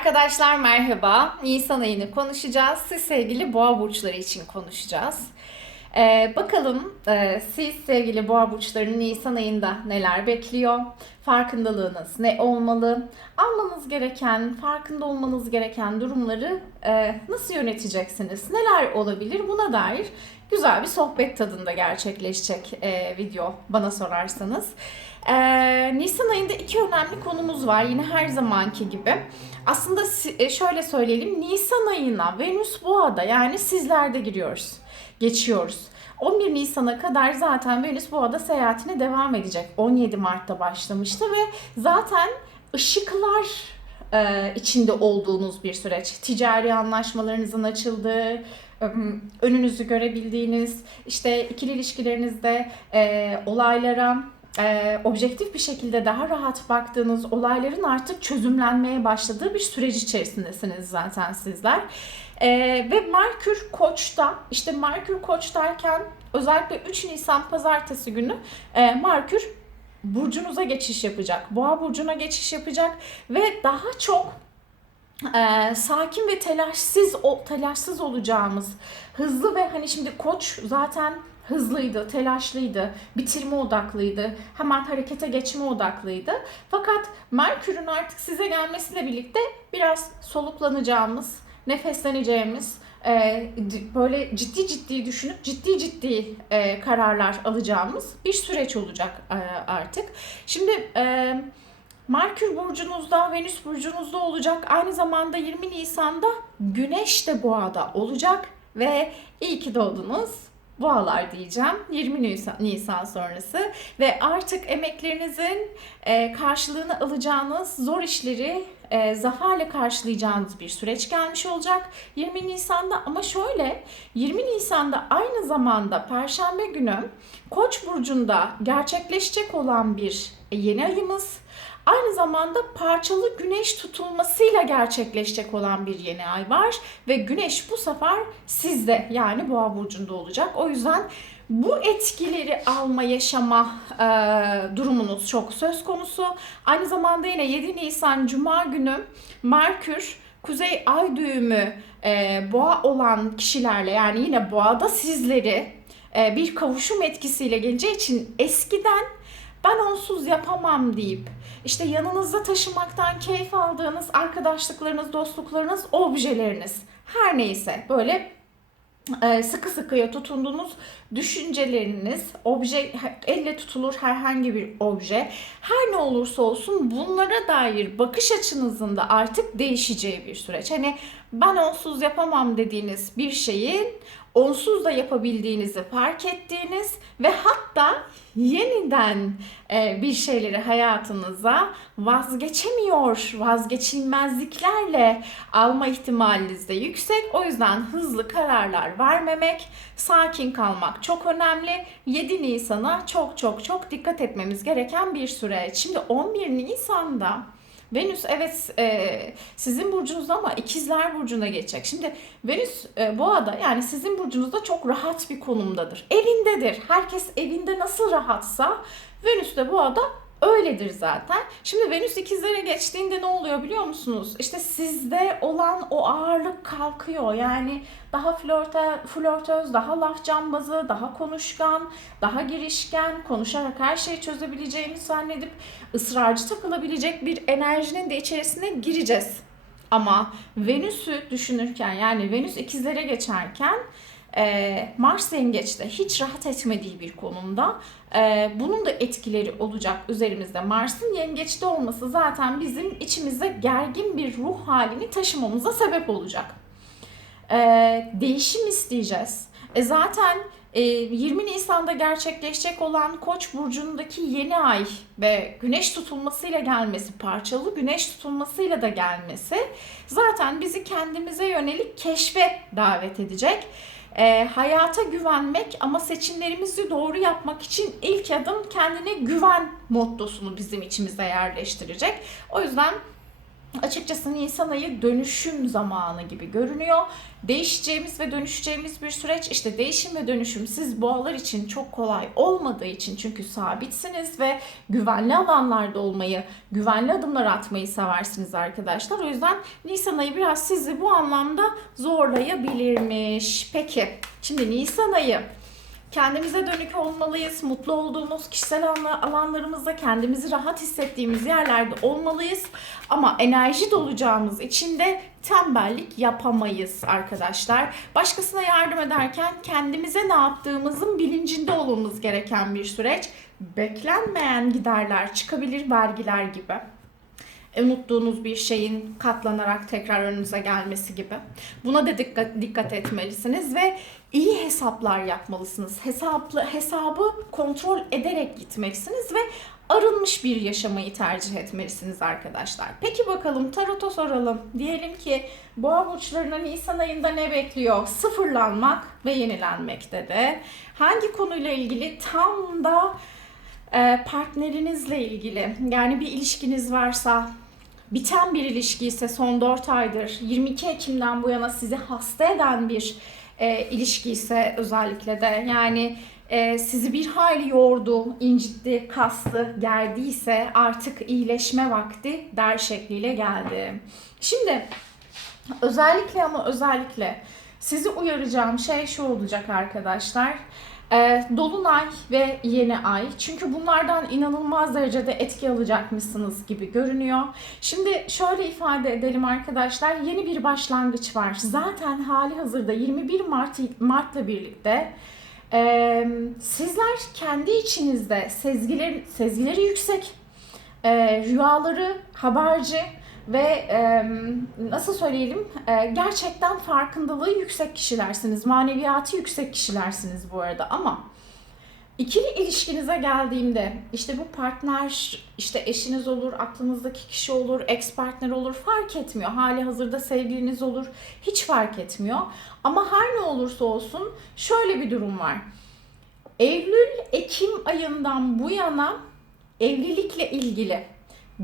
Arkadaşlar merhaba. Nisan ayını konuşacağız. Siz sevgili boğa burçları için konuşacağız. Ee, bakalım e, siz sevgili boğa burçlarının Nisan ayında neler bekliyor? Farkındalığınız ne olmalı? Almanız gereken, farkında olmanız gereken durumları e, nasıl yöneteceksiniz? Neler olabilir? Buna dair güzel bir sohbet tadında gerçekleşecek e, video bana sorarsanız. Ee, Nisan ayında iki önemli konumuz var yine her zamanki gibi. Aslında e, şöyle söyleyelim Nisan ayına Venüs Boğa'da yani sizlerde giriyoruz, geçiyoruz. 11 Nisan'a kadar zaten Venüs Boğa'da seyahatine devam edecek. 17 Mart'ta başlamıştı ve zaten ışıklar e, içinde olduğunuz bir süreç. Ticari anlaşmalarınızın açıldığı, önünüzü görebildiğiniz, işte ikili ilişkilerinizde e, olaylara e, objektif bir şekilde daha rahat baktığınız olayların artık çözümlenmeye başladığı bir süreç içerisindesiniz zaten sizler. E, ve Merkür Koç'ta, işte Merkür Koç derken özellikle 3 Nisan pazartesi günü e, Merkür burcunuza geçiş yapacak. Boğa burcuna geçiş yapacak ve daha çok e, sakin ve telaşsız o telaşsız olacağımız hızlı ve hani şimdi koç zaten hızlıydı, telaşlıydı, bitirme odaklıydı, hemen harekete geçme odaklıydı. Fakat Merkür'ün artık size gelmesiyle birlikte biraz soluklanacağımız, nefesleneceğimiz, e, böyle ciddi ciddi düşünüp ciddi ciddi e, kararlar alacağımız bir süreç olacak e, artık. Şimdi Merkür burcunuzda, Venüs burcunuzda olacak. Aynı zamanda 20 Nisan'da Güneş de Boğa'da olacak ve iyi ki doğdunuz. Boğalar diyeceğim. 20 Nisan, sonrası. Ve artık emeklerinizin e, karşılığını alacağınız zor işleri e, zaferle karşılayacağınız bir süreç gelmiş olacak 20 Nisan'da. Ama şöyle 20 Nisan'da aynı zamanda Perşembe günü Koç burcunda gerçekleşecek olan bir yeni ayımız Aynı zamanda parçalı güneş tutulmasıyla gerçekleşecek olan bir yeni ay var ve güneş bu sefer sizde yani boğa burcunda olacak. O yüzden bu etkileri alma, yaşama e, durumunuz çok söz konusu. Aynı zamanda yine 7 Nisan Cuma günü Merkür Kuzey Ay düğümü e, boğa olan kişilerle yani yine boğada sizleri e, bir kavuşum etkisiyle geleceği için eskiden ben onsuz yapamam deyip işte yanınızda taşımaktan keyif aldığınız arkadaşlıklarınız, dostluklarınız, objeleriniz her neyse böyle e, sıkı sıkıya tutunduğunuz düşünceleriniz, obje elle tutulur herhangi bir obje her ne olursa olsun bunlara dair bakış açınızın da artık değişeceği bir süreç. Hani ben onsuz yapamam dediğiniz bir şeyin onsuz da yapabildiğinizi fark ettiğiniz ve hatta yeniden e, bir şeyleri hayatınıza vazgeçemiyor, vazgeçilmezliklerle alma ihtimaliniz de yüksek. O yüzden hızlı kararlar vermemek, sakin kalmak çok önemli. 7 Nisan'a çok çok çok dikkat etmemiz gereken bir süreç. Şimdi 11 Nisan'da Venüs evet e, sizin burcunuzda ama ikizler burcuna geçecek. Şimdi Venüs e, boğada yani sizin burcunuzda çok rahat bir konumdadır. Evindedir. Herkes evinde nasıl rahatsa Venüs de boğada öyledir zaten. Şimdi Venüs ikizlere geçtiğinde ne oluyor biliyor musunuz? İşte sizde olan o ağırlık kalkıyor. Yani daha flörte, flörtöz, daha laf cambazı, daha konuşkan, daha girişken, konuşarak her şeyi çözebileceğini zannedip ısrarcı takılabilecek bir enerjinin de içerisine gireceğiz. Ama Venüs'ü düşünürken yani Venüs ikizlere geçerken e, Mars yengeçte hiç rahat etmediği bir konumda. E, bunun da etkileri olacak üzerimizde. Mars'ın yengeçte olması zaten bizim içimizde gergin bir ruh halini taşımamıza sebep olacak. E, değişim isteyeceğiz. E, zaten e, 20 Nisan'da gerçekleşecek olan Koç burcundaki yeni ay ve güneş tutulmasıyla gelmesi, parçalı güneş tutulmasıyla da gelmesi zaten bizi kendimize yönelik keşfe davet edecek. E, hayata güvenmek ama seçimlerimizi doğru yapmak için ilk adım kendine güven mottosunu bizim içimize yerleştirecek. O yüzden açıkçası Nisan ayı dönüşüm zamanı gibi görünüyor. Değişeceğimiz ve dönüşeceğimiz bir süreç. İşte değişim ve dönüşüm siz boğalar için çok kolay olmadığı için çünkü sabitsiniz ve güvenli alanlarda olmayı, güvenli adımlar atmayı seversiniz arkadaşlar. O yüzden Nisan ayı biraz sizi bu anlamda zorlayabilirmiş. Peki, şimdi Nisan ayı kendimize dönük olmalıyız. Mutlu olduğumuz kişisel alan- alanlarımızda kendimizi rahat hissettiğimiz yerlerde olmalıyız. Ama enerji dolacağımız için de tembellik yapamayız arkadaşlar. Başkasına yardım ederken kendimize ne yaptığımızın bilincinde olmamız gereken bir süreç. Beklenmeyen giderler çıkabilir vergiler gibi. Unuttuğunuz bir şeyin katlanarak tekrar önünüze gelmesi gibi. Buna da dikkat, dikkat etmelisiniz ve iyi hesaplar yapmalısınız. Hesaplı hesabı kontrol ederek gitmelisiniz ve arınmış bir yaşamayı tercih etmelisiniz arkadaşlar. Peki bakalım tarota soralım. Diyelim ki boğa burçlarına Nisan ayında ne bekliyor? Sıfırlanmak ve yenilenmekte de. Hangi konuyla ilgili? Tam da partnerinizle ilgili. Yani bir ilişkiniz varsa biten bir ilişki ise son 4 aydır 22 Ekim'den bu yana sizi hasta eden bir e, ilişki ise özellikle de yani e, sizi bir hayli yordu, incitti, kastı, gerdiyse artık iyileşme vakti der şekliyle geldi. Şimdi özellikle ama özellikle sizi uyaracağım şey şu olacak arkadaşlar. Ee, Dolunay ve yeni ay. Çünkü bunlardan inanılmaz derecede etki alacakmışsınız gibi görünüyor. Şimdi şöyle ifade edelim arkadaşlar. Yeni bir başlangıç var. Zaten hali hazırda 21 Mart Mart'la birlikte e, sizler kendi içinizde sezgiler, sezgileri yüksek, e, rüyaları haberci ve e, nasıl söyleyelim e, gerçekten farkındalığı yüksek kişilersiniz. Maneviyatı yüksek kişilersiniz bu arada ama ikili ilişkinize geldiğimde işte bu partner işte eşiniz olur, aklınızdaki kişi olur, ex partner olur fark etmiyor. Hali hazırda sevgiliniz olur hiç fark etmiyor. Ama her ne olursa olsun şöyle bir durum var. Eylül, Ekim ayından bu yana evlilikle ilgili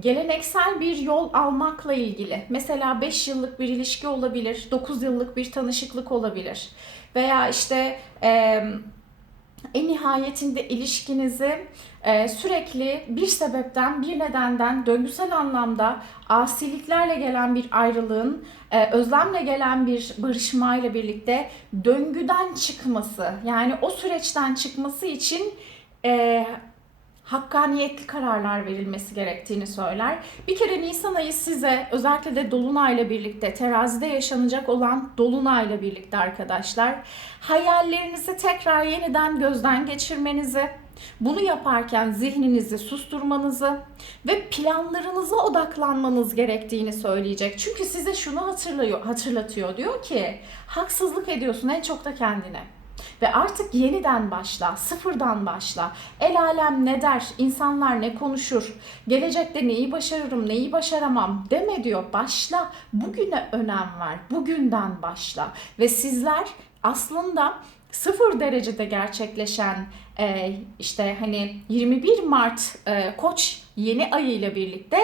geleneksel bir yol almakla ilgili. Mesela 5 yıllık bir ilişki olabilir, 9 yıllık bir tanışıklık olabilir. Veya işte e, en nihayetinde ilişkinizi e, sürekli bir sebepten, bir nedenden döngüsel anlamda asiliklerle gelen bir ayrılığın, e, özlemle gelen bir barışmayla birlikte döngüden çıkması, yani o süreçten çıkması için e, hakkaniyetli kararlar verilmesi gerektiğini söyler. Bir kere Nisan ayı size özellikle de Dolunay'la birlikte terazide yaşanacak olan Dolunay'la birlikte arkadaşlar hayallerinizi tekrar yeniden gözden geçirmenizi, bunu yaparken zihninizi susturmanızı ve planlarınıza odaklanmanız gerektiğini söyleyecek. Çünkü size şunu hatırlıyor, hatırlatıyor. Diyor ki haksızlık ediyorsun en çok da kendine. Ve artık yeniden başla, sıfırdan başla. El alem ne der, insanlar ne konuşur, gelecekte neyi başarırım, neyi başaramam deme diyor. Başla, bugüne önem ver, bugünden başla. Ve sizler aslında sıfır derecede gerçekleşen e, işte hani 21 Mart e, Koç yeni ayı ile birlikte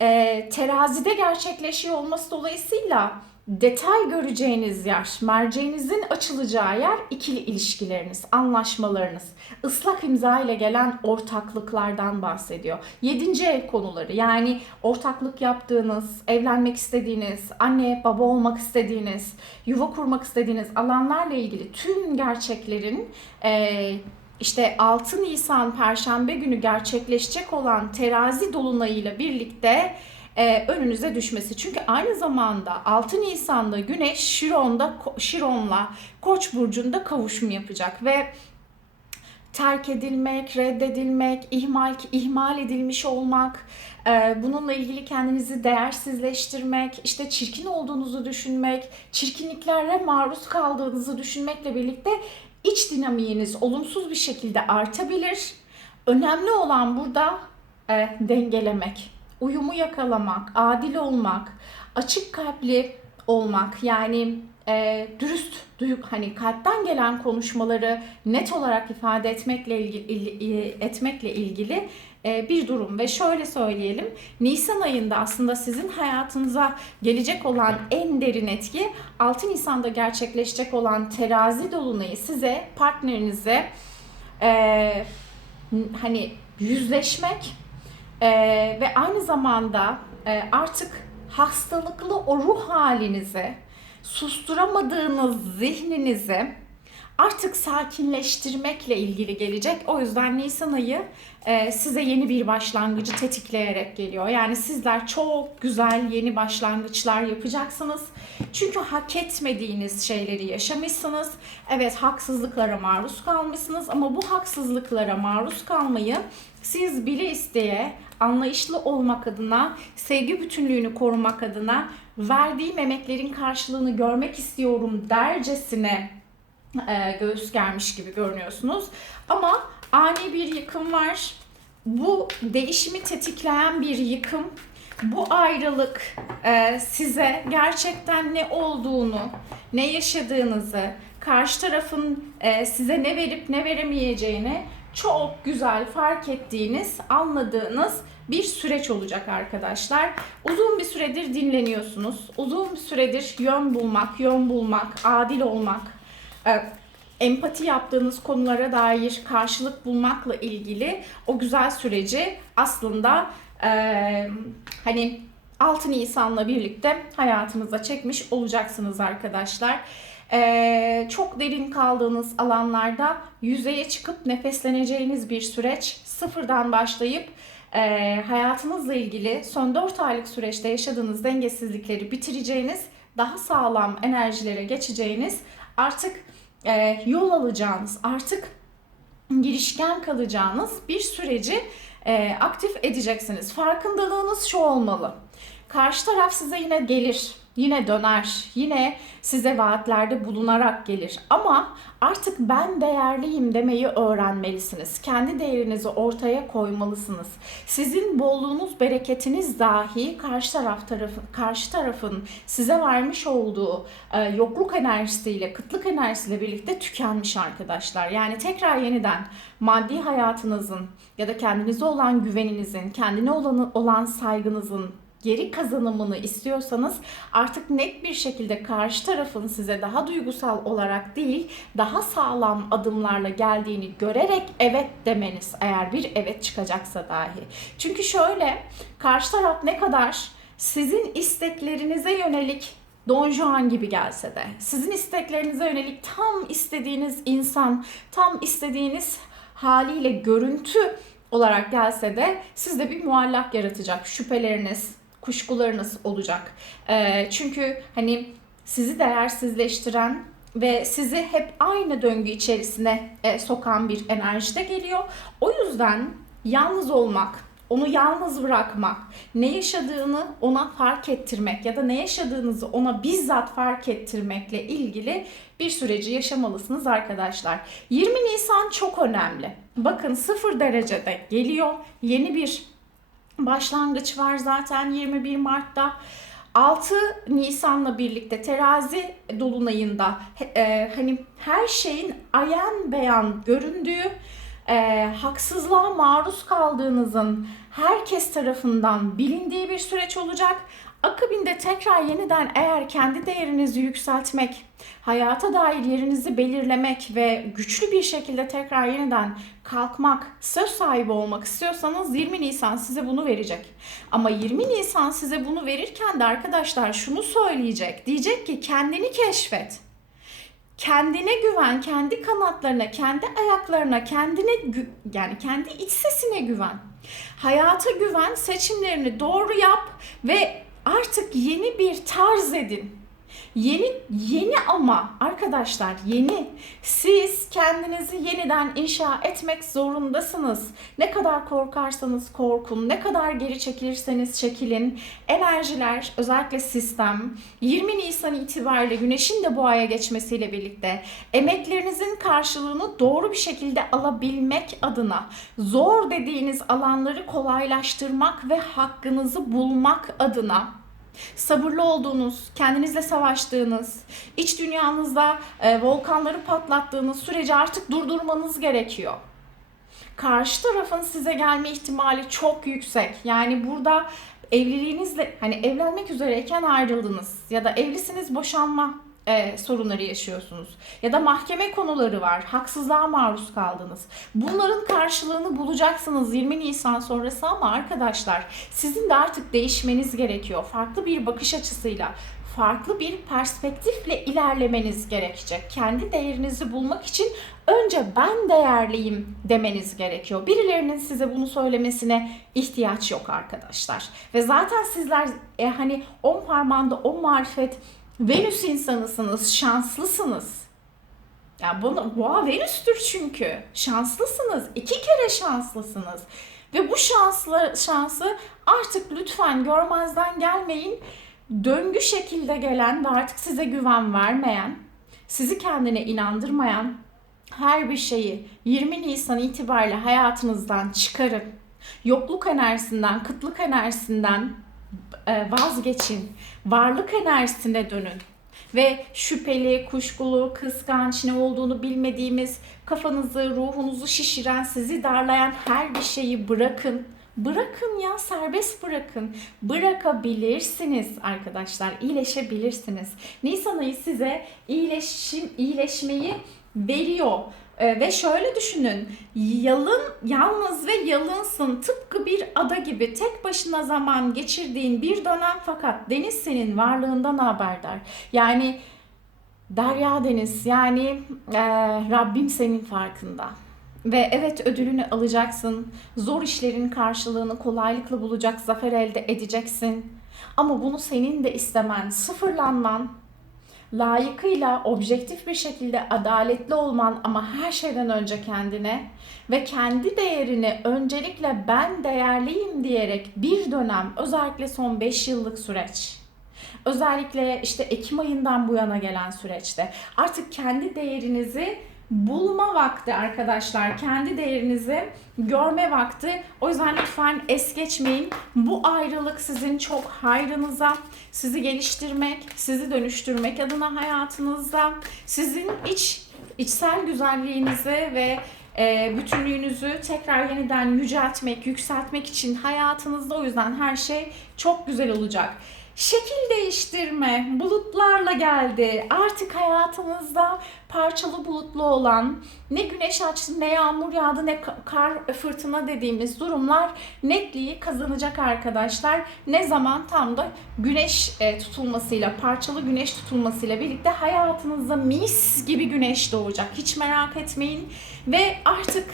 e, terazide gerçekleşiyor olması dolayısıyla detay göreceğiniz yer, merceğinizin açılacağı yer ikili ilişkileriniz, anlaşmalarınız. Islak imza ile gelen ortaklıklardan bahsediyor. Yedinci ev konuları yani ortaklık yaptığınız, evlenmek istediğiniz, anne baba olmak istediğiniz, yuva kurmak istediğiniz alanlarla ilgili tüm gerçeklerin e, işte 6 Nisan Perşembe günü gerçekleşecek olan terazi dolunayıyla birlikte e, önünüze düşmesi. Çünkü aynı zamanda 6 Nisan'da Güneş Şiron'da Şiron'la Koç burcunda kavuşum yapacak ve terk edilmek, reddedilmek, ihmal ihmal edilmiş olmak, e, bununla ilgili kendinizi değersizleştirmek, işte çirkin olduğunuzu düşünmek, çirkinliklere maruz kaldığınızı düşünmekle birlikte iç dinamiğiniz olumsuz bir şekilde artabilir. Önemli olan burada e, dengelemek uyumu yakalamak, adil olmak, açık kalpli olmak yani e, dürüst hani kalpten gelen konuşmaları net olarak ifade etmekle ilgili etmekle ilgili e, bir durum ve şöyle söyleyelim. Nisan ayında aslında sizin hayatınıza gelecek olan en derin etki 6 Nisan'da gerçekleşecek olan terazi dolunayı size partnerinize e, hani yüzleşmek e, ve aynı zamanda e, artık hastalıklı o ruh halinizi susturamadığınız zihninizi artık sakinleştirmekle ilgili gelecek. O yüzden Nisan ayı e, size yeni bir başlangıcı tetikleyerek geliyor. Yani sizler çok güzel yeni başlangıçlar yapacaksınız. Çünkü hak etmediğiniz şeyleri yaşamışsınız. Evet haksızlıklara maruz kalmışsınız ama bu haksızlıklara maruz kalmayı siz bile isteye anlayışlı olmak adına, sevgi bütünlüğünü korumak adına verdiğim emeklerin karşılığını görmek istiyorum dercesine e, göğüs germiş gibi görünüyorsunuz. Ama ani bir yıkım var. Bu değişimi tetikleyen bir yıkım. Bu ayrılık e, size gerçekten ne olduğunu, ne yaşadığınızı, karşı tarafın e, size ne verip ne veremeyeceğini çok güzel fark ettiğiniz, anladığınız bir süreç olacak arkadaşlar. Uzun bir süredir dinleniyorsunuz. Uzun bir süredir yön bulmak, yön bulmak, adil olmak, empati yaptığınız konulara dair karşılık bulmakla ilgili o güzel süreci aslında e, hani 6 Nisan'la birlikte hayatınıza çekmiş olacaksınız arkadaşlar. E, çok derin kaldığınız alanlarda yüzeye çıkıp nefesleneceğiniz bir süreç. Sıfırdan başlayıp e, hayatınızla ilgili son 4 aylık süreçte yaşadığınız dengesizlikleri bitireceğiniz, daha sağlam enerjilere geçeceğiniz, artık e, yol alacağınız, artık girişken kalacağınız bir süreci e, aktif edeceksiniz. Farkındalığınız şu olmalı. Karşı taraf size yine gelir, yine döner, yine size vaatlerde bulunarak gelir. Ama artık ben değerliyim demeyi öğrenmelisiniz. Kendi değerinizi ortaya koymalısınız. Sizin bolluğunuz, bereketiniz dahi karşı taraf tarafı, karşı tarafın size vermiş olduğu e, yokluk enerjisiyle, kıtlık enerjisiyle birlikte tükenmiş arkadaşlar. Yani tekrar yeniden maddi hayatınızın ya da kendinize olan güveninizin, kendine olan, olan saygınızın geri kazanımını istiyorsanız artık net bir şekilde karşı tarafın size daha duygusal olarak değil daha sağlam adımlarla geldiğini görerek evet demeniz eğer bir evet çıkacaksa dahi. Çünkü şöyle karşı taraf ne kadar sizin isteklerinize yönelik Don Juan gibi gelse de sizin isteklerinize yönelik tam istediğiniz insan, tam istediğiniz haliyle görüntü olarak gelse de sizde bir muallak yaratacak. Şüpheleriniz, kuşkularınız olacak. E, çünkü hani sizi değersizleştiren ve sizi hep aynı döngü içerisine e, sokan bir enerjide geliyor. O yüzden yalnız olmak, onu yalnız bırakmak, ne yaşadığını ona fark ettirmek ya da ne yaşadığınızı ona bizzat fark ettirmekle ilgili bir süreci yaşamalısınız arkadaşlar. 20 Nisan çok önemli. Bakın 0 derecede geliyor. Yeni bir başlangıç var zaten 21 Mart'ta. 6 Nisan'la birlikte terazi dolunayında e, hani her şeyin ayan beyan göründüğü, e, haksızlığa maruz kaldığınızın herkes tarafından bilindiği bir süreç olacak. Akabinde tekrar yeniden eğer kendi değerinizi yükseltmek, hayata dair yerinizi belirlemek ve güçlü bir şekilde tekrar yeniden kalkmak, söz sahibi olmak istiyorsanız 20 Nisan size bunu verecek. Ama 20 Nisan size bunu verirken de arkadaşlar şunu söyleyecek. Diyecek ki kendini keşfet. Kendine güven, kendi kanatlarına, kendi ayaklarına, kendine yani kendi iç sesine güven. Hayata güven, seçimlerini doğru yap ve artık yeni bir tarz edin. Yeni yeni ama arkadaşlar yeni. Siz kendinizi yeniden inşa etmek zorundasınız. Ne kadar korkarsanız korkun, ne kadar geri çekilirseniz çekilin. Enerjiler özellikle sistem 20 Nisan itibariyle güneşin de bu aya geçmesiyle birlikte emeklerinizin karşılığını doğru bir şekilde alabilmek adına zor dediğiniz alanları kolaylaştırmak ve hakkınızı bulmak adına sabırlı olduğunuz, kendinizle savaştığınız, iç dünyanızda e, volkanları patlattığınız süreci artık durdurmanız gerekiyor. Karşı tarafın size gelme ihtimali çok yüksek. Yani burada evliliğinizle hani evlenmek üzereyken ayrıldınız ya da evlisiniz boşanma e, sorunları yaşıyorsunuz ya da mahkeme konuları var haksızlığa maruz kaldınız bunların karşılığını bulacaksınız 20 Nisan sonrası ama arkadaşlar sizin de artık değişmeniz gerekiyor farklı bir bakış açısıyla farklı bir perspektifle ilerlemeniz gerekecek. Kendi değerinizi bulmak için önce ben değerliyim demeniz gerekiyor. Birilerinin size bunu söylemesine ihtiyaç yok arkadaşlar. Ve zaten sizler e, hani on parmağında on marifet Venüs insanısınız, şanslısınız. Ya bunu boğa Venüs'tür çünkü. Şanslısınız. iki kere şanslısınız. Ve bu şanslı şansı artık lütfen görmezden gelmeyin. Döngü şekilde gelen ve artık size güven vermeyen, sizi kendine inandırmayan her bir şeyi 20 Nisan itibariyle hayatınızdan çıkarın. Yokluk enerjisinden, kıtlık enerjisinden vazgeçin. Varlık enerjisine dönün. Ve şüpheli, kuşkulu, kıskanç, ne olduğunu bilmediğimiz, kafanızı, ruhunuzu şişiren, sizi darlayan her bir şeyi bırakın. Bırakın ya serbest bırakın. Bırakabilirsiniz arkadaşlar. iyileşebilirsiniz. Nisan ayı size iyileşim, iyileşmeyi veriyor. Ee, ve şöyle düşünün. Yalın, yalnız ve yalınsın. Tıpkı bir ada gibi tek başına zaman geçirdiğin bir dönem fakat deniz senin varlığından haberdar. Yani derya deniz yani e, Rabbim senin farkında. Ve evet ödülünü alacaksın. Zor işlerin karşılığını kolaylıkla bulacak, zafer elde edeceksin. Ama bunu senin de istemen, sıfırlanman, layıkıyla objektif bir şekilde adaletli olman ama her şeyden önce kendine ve kendi değerini öncelikle ben değerliyim diyerek bir dönem özellikle son 5 yıllık süreç özellikle işte Ekim ayından bu yana gelen süreçte artık kendi değerinizi bulma vakti arkadaşlar. Kendi değerinizi görme vakti. O yüzden lütfen es geçmeyin. Bu ayrılık sizin çok hayrınıza, sizi geliştirmek, sizi dönüştürmek adına hayatınızda, sizin iç içsel güzelliğinizi ve e, bütünlüğünüzü tekrar yeniden yüceltmek, yükseltmek için hayatınızda o yüzden her şey çok güzel olacak. Şekil değiştirme bulutlarla geldi. Artık hayatımızda parçalı bulutlu olan ne güneş açtı ne yağmur yağdı ne kar fırtına dediğimiz durumlar netliği kazanacak arkadaşlar. Ne zaman tam da güneş e, tutulmasıyla parçalı güneş tutulmasıyla birlikte hayatınızda mis gibi güneş doğacak. Hiç merak etmeyin ve artık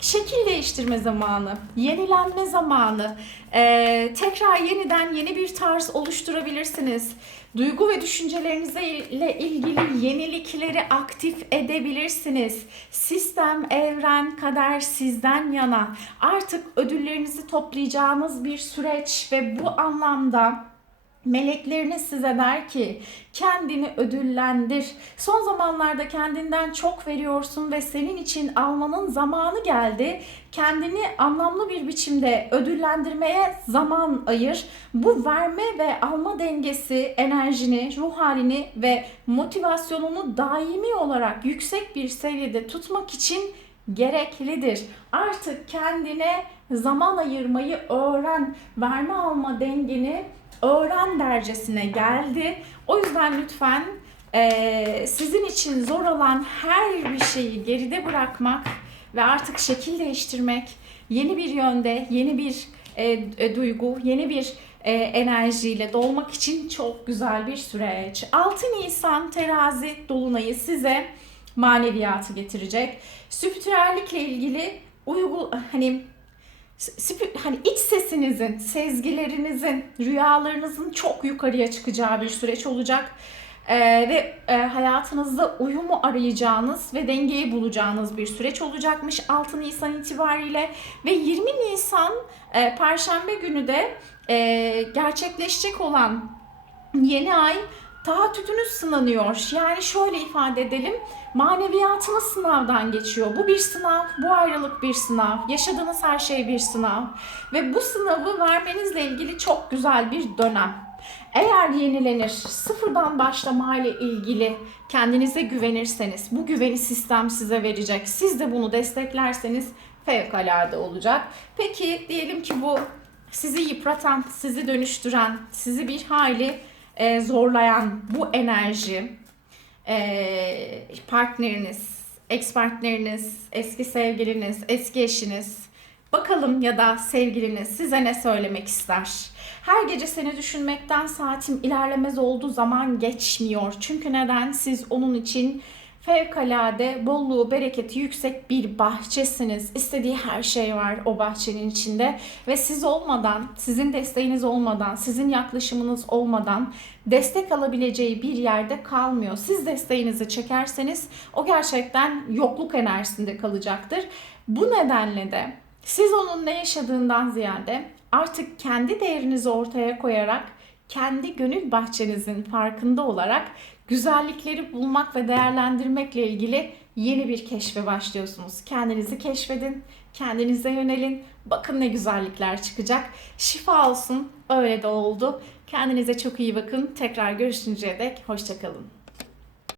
şekil değiştirme zamanı, yenilenme zamanı, ee, tekrar yeniden yeni bir tarz oluşturabilirsiniz. Duygu ve düşüncelerinizle ilgili yenilikleri aktif edebilirsiniz. Sistem, evren, kader sizden yana. Artık ödüllerinizi toplayacağınız bir süreç ve bu anlamda Melekleriniz size der ki kendini ödüllendir. Son zamanlarda kendinden çok veriyorsun ve senin için almanın zamanı geldi. Kendini anlamlı bir biçimde ödüllendirmeye zaman ayır. Bu verme ve alma dengesi enerjini, ruh halini ve motivasyonunu daimi olarak yüksek bir seviyede tutmak için gereklidir. Artık kendine zaman ayırmayı öğren. Verme alma dengeni öğren dercesine geldi. O yüzden lütfen e, sizin için zor olan her bir şeyi geride bırakmak ve artık şekil değiştirmek, yeni bir yönde, yeni bir e, e, duygu, yeni bir e, enerjiyle dolmak için çok güzel bir süreç. 6 Nisan terazi dolunayı size maneviyatı getirecek. Spiritüellikle ilgili uygu hani hani iç sesinizin, sezgilerinizin, rüyalarınızın çok yukarıya çıkacağı bir süreç olacak. Ee, ve e, hayatınızda uyumu arayacağınız ve dengeyi bulacağınız bir süreç olacakmış 6 Nisan itibariyle ve 20 Nisan e, Perşembe günü de e, gerçekleşecek olan yeni ay taahhütünüz sınanıyor. Yani şöyle ifade edelim. Maneviyatınız sınavdan geçiyor. Bu bir sınav, bu ayrılık bir sınav. Yaşadığınız her şey bir sınav. Ve bu sınavı vermenizle ilgili çok güzel bir dönem. Eğer yenilenir, sıfırdan başlama ile ilgili kendinize güvenirseniz, bu güveni sistem size verecek. Siz de bunu desteklerseniz fevkalade olacak. Peki diyelim ki bu sizi yıpratan, sizi dönüştüren, sizi bir hayli e, zorlayan bu enerji e, partneriniz, ex partneriniz, eski sevgiliniz, eski eşiniz bakalım ya da sevgiliniz size ne söylemek ister? Her gece seni düşünmekten saatim ilerlemez oldu zaman geçmiyor. Çünkü neden? Siz onun için fevkalade bolluğu, bereketi yüksek bir bahçesiniz. İstediği her şey var o bahçenin içinde ve siz olmadan, sizin desteğiniz olmadan, sizin yaklaşımınız olmadan destek alabileceği bir yerde kalmıyor. Siz desteğinizi çekerseniz o gerçekten yokluk enerjisinde kalacaktır. Bu nedenle de siz onun ne yaşadığından ziyade artık kendi değerinizi ortaya koyarak kendi gönül bahçenizin farkında olarak güzellikleri bulmak ve değerlendirmekle ilgili yeni bir keşfe başlıyorsunuz. Kendinizi keşfedin, kendinize yönelin. Bakın ne güzellikler çıkacak. Şifa olsun. Öyle de oldu. Kendinize çok iyi bakın. Tekrar görüşünceye dek hoşçakalın.